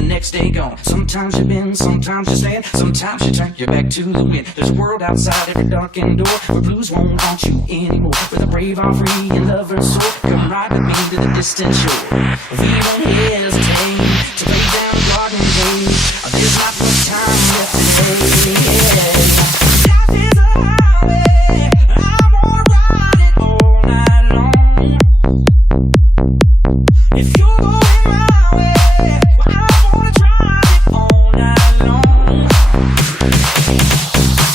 the next day gone. Sometimes you bend, sometimes you stand, sometimes you turn your back to the wind. There's a world outside every darkened door where blues won't haunt you anymore. With a brave are free and lover's soul, come ride with me to the distant shore. We won't hesitate to lay down the garden gate. There's not much time left today. Life is a highway, I wanna ride it all night long. If you're going my way, well, I wanna drive it all night long.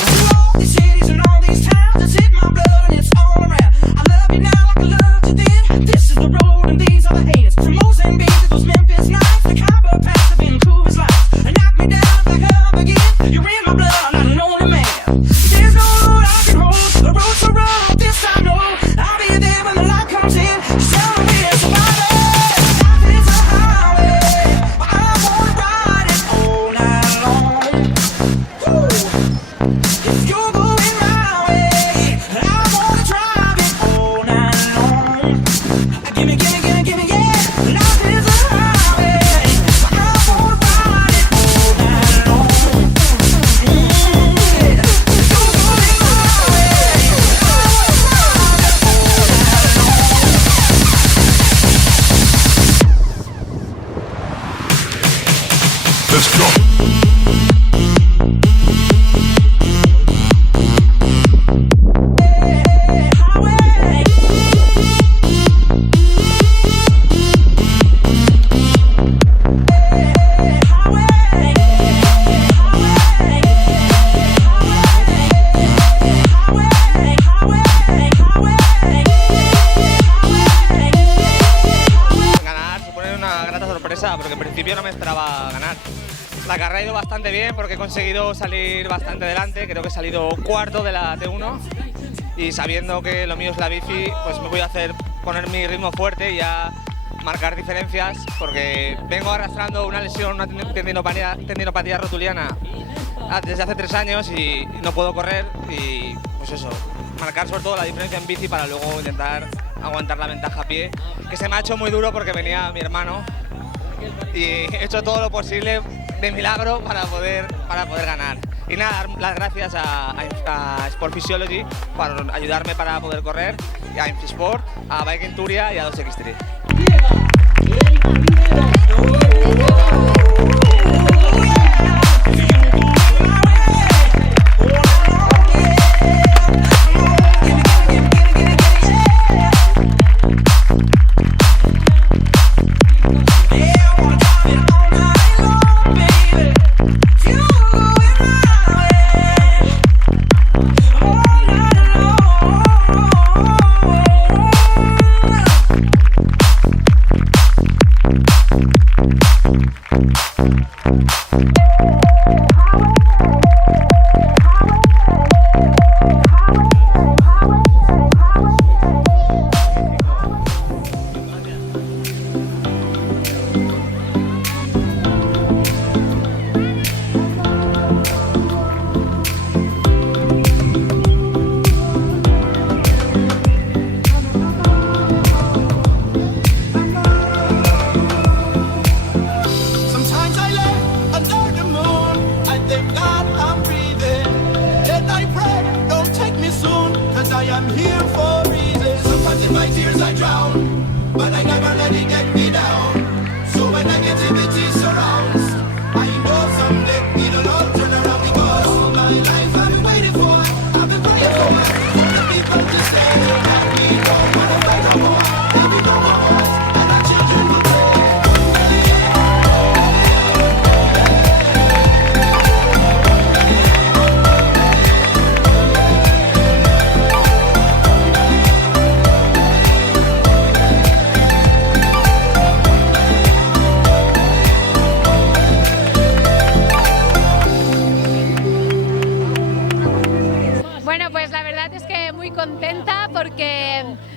Through all these cities and all these towns, it's in my blood and it's all around. I love you now like I loved you then. This is the road and these are the hands. From Mozambique to those Memphis nights, the Cabo Pass to Vancouver's lights. Knock me down back up again. You're in my blood, I'm not a lonely man. There's no road I can hold, the road's so rough, this I know. I'll be there when the light comes in. Just tell me we're surviving. Life is a highway, but I wanna ride it all night long. Woo. If you're going my way, I wanna drive it all night long. Gimme, gimme, gimme, gimme, yeah. Life is a highway, but I wanna ride it all night long. Yeah. If you're going my way, I wanna ride it all night long. Let's go. Ganar supone una grata sorpresa porque en principio no me esperaba ganar. La carrera ha ido bastante bien porque he conseguido salir bastante delante, creo que he salido cuarto de la T1 y sabiendo que lo mío es la bici, pues me voy a hacer poner mi ritmo fuerte y ya marcar diferencias porque vengo arrastrando una lesión, una tendinopatía rotuliana desde hace 3 años y no puedo correr y pues eso, marcar sobre todo la diferencia en bici para luego intentar aguantar la ventaja a pie, que se me ha hecho muy duro porque venía mi hermano y he hecho todo lo posible de milagro para poder ganar. Y nada, dar las gracias a Sport Physiology por ayudarme para poder correr, y a Infisport, a Bike Inturia y a 2X3.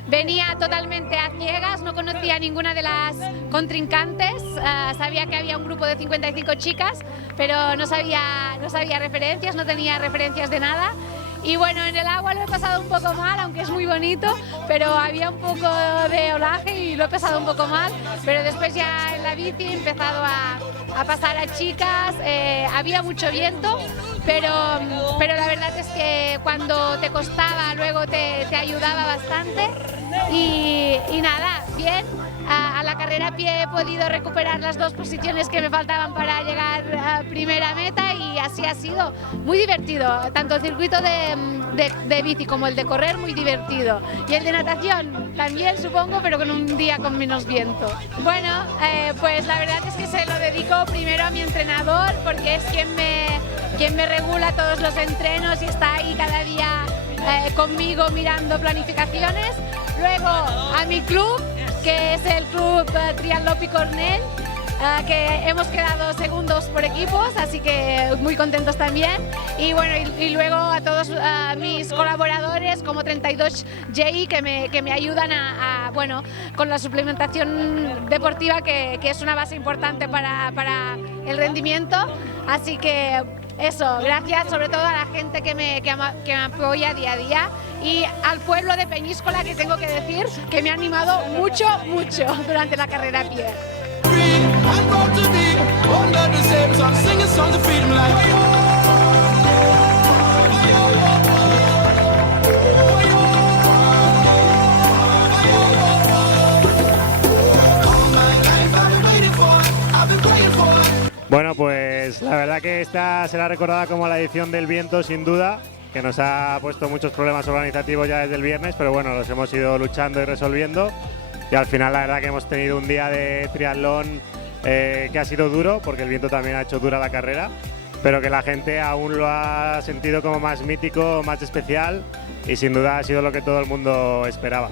Venía totalmente a ciegas, no conocía a ninguna de las contrincantes, sabía que había un grupo de 55 chicas, pero no sabía referencias, no tenía referencias de nada. Y bueno, en el agua lo he pasado un poco mal, aunque es muy bonito, pero había un poco de olaje y lo he pasado un poco mal, pero después ya en la bici he empezado a a pasar a chicas, había mucho viento, pero la verdad es que cuando te costaba luego te ayudaba bastante y nada, bien. A la carrera a pie he podido recuperar las 2 posiciones que me faltaban para llegar a primera meta y así ha sido muy divertido, tanto el circuito de bici como el de correr muy divertido y el de natación también supongo, pero con un día con menos viento. Bueno, pues la verdad es que se lo dedico primero a mi entrenador porque es quien me regula todos los entrenos y está ahí cada día conmigo mirando planificaciones, luego a mi club, que es el club Triatlón Picornell, que hemos quedado segundos por equipos, así que muy contentos también. Y bueno, y luego a todos mis colaboradores como 32GI que me ayudan bueno, con la suplementación deportiva que es una base importante para el rendimiento. Así que eso, gracias sobre todo a la gente que me apoya día a día y al pueblo de Peñíscola, que tengo que decir que me ha animado mucho durante la carrera a pie. I'm proud to be under the same sun, singing songs of freedom like Bueno, pues la verdad que esta será recordada como la edición del viento sin duda, que nos ha puesto muchos problemas organizativos ya desde el viernes, pero bueno, los hemos ido luchando y resolviendo y al final la verdad que hemos tenido un día de triatlón que ha sido duro, porque el viento también ha hecho dura la carrera, pero que la gente aún lo ha sentido como más mítico, más especial y sin duda ha sido lo que todo el mundo esperaba.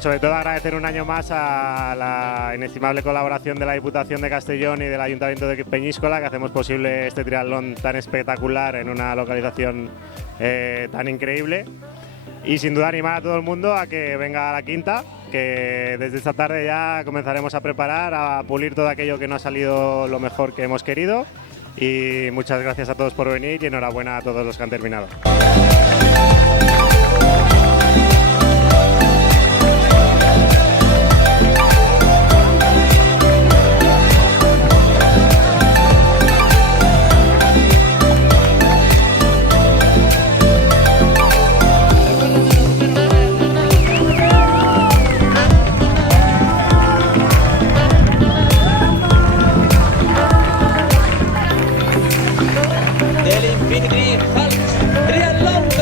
Sobre todo agradecer un año más a la inestimable colaboración de la Diputación de Castellón y del Ayuntamiento de Peñíscola, que hacemos posible este triatlón tan espectacular en una localización tan increíble. Y sin duda animar a todo el mundo a que venga a la quinta, que desde esta tarde ya comenzaremos a preparar, a pulir todo aquello que no ha salido lo mejor que hemos querido. Y muchas gracias a todos por venir y enhorabuena a todos los que han terminado. del Infinity Half Triathlon